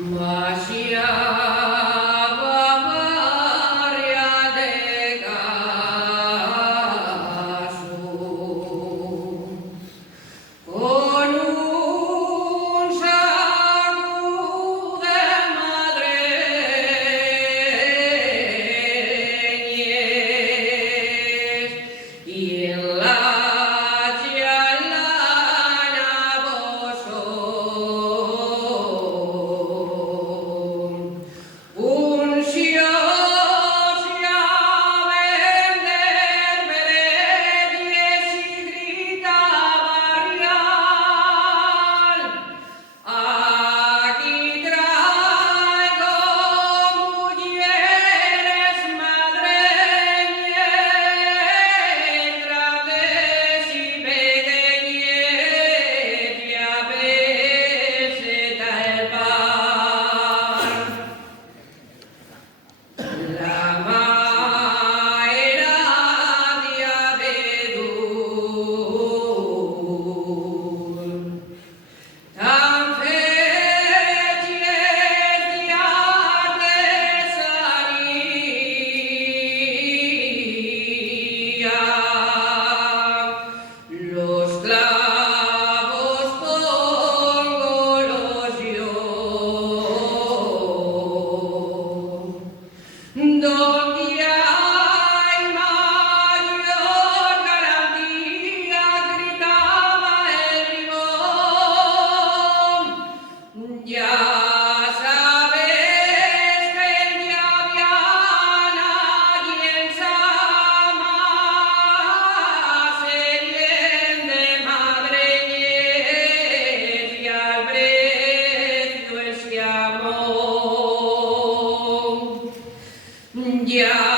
Masia Bavaria de Casu, con un saco de madreñes y en la donde hay mayor garantía, gritaba el bribón. Ya sabes que el Diabiana y en Sama se de madreñez y al precio ese amor. Yeah.